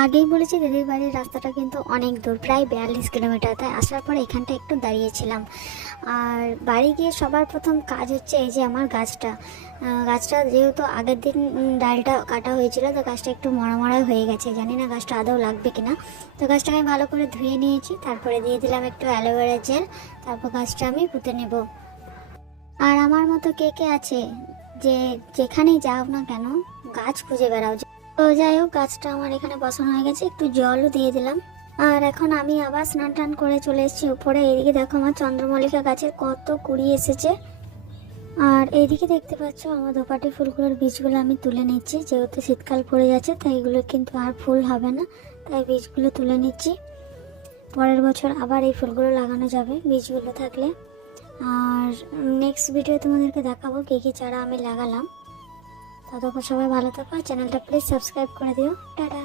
আগেই বলেছি দিদির বাড়ির রাস্তাটা কিন্তু অনেক দূর, প্রায় 42 কিলোমিটার। তাই আসার পর এখানটা একটু দাঁড়িয়েছিলাম। আর বাড়ি গিয়ে সবার প্রথম কাজ হচ্ছে এই যে আমার গাছটা। গাছটা যেহেতু আগের দিন ডালটা কাটা হয়েছিল, তো গাছটা একটু মরা মরা হয়ে গেছে, জানি না গাছটা আদৌ লাগবে কিনা। তো গাছটাকে আমি ভালো করে ধুয়ে নিয়েছি, তারপরে দিয়ে দিলাম একটু অ্যালোভেরা জেল। তারপর গাছটা আমি পুঁতে নেব। আর আমার মতো কে কে আছে যে যেখানেই যাও না কেন গাছ খুঁজে বেড়াও? তো যাই হোক, গাছটা আমার এখানে বসানো হয়ে গেছে, একটু জলও দিয়ে দিলাম। আর এখন আমি আবার স্নান টান করে চলে এসেছি উপরে। এইদিকে দেখো আমার চন্দ্রমল্লিকা গাছের কত কুড়ি এসেছে। আর এইদিকে দেখতে পাচ্ছ আমার দোপাটি ফুলগুলোর বীজগুলো আমি তুলে নিচ্ছি, যেহেতু শীতকাল পড়ে যাচ্ছে তাই এগুলো কিন্তু আর ফুল হবে না, তাই বীজগুলো তুলে নিচ্ছি। পরের বছর আবার এই ফুলগুলো লাগানো যাবে বীজগুলো থাকলে। আর নেক্সট ভিডিও তোমাদেরকে দেখাবো কী কী চারা আমি লাগালাম। ততক্ষণ সবাই ভালো থাকো, চ্যানেলটা প্লিজ সাবস্ক্রাইব করে দিও। টাটা।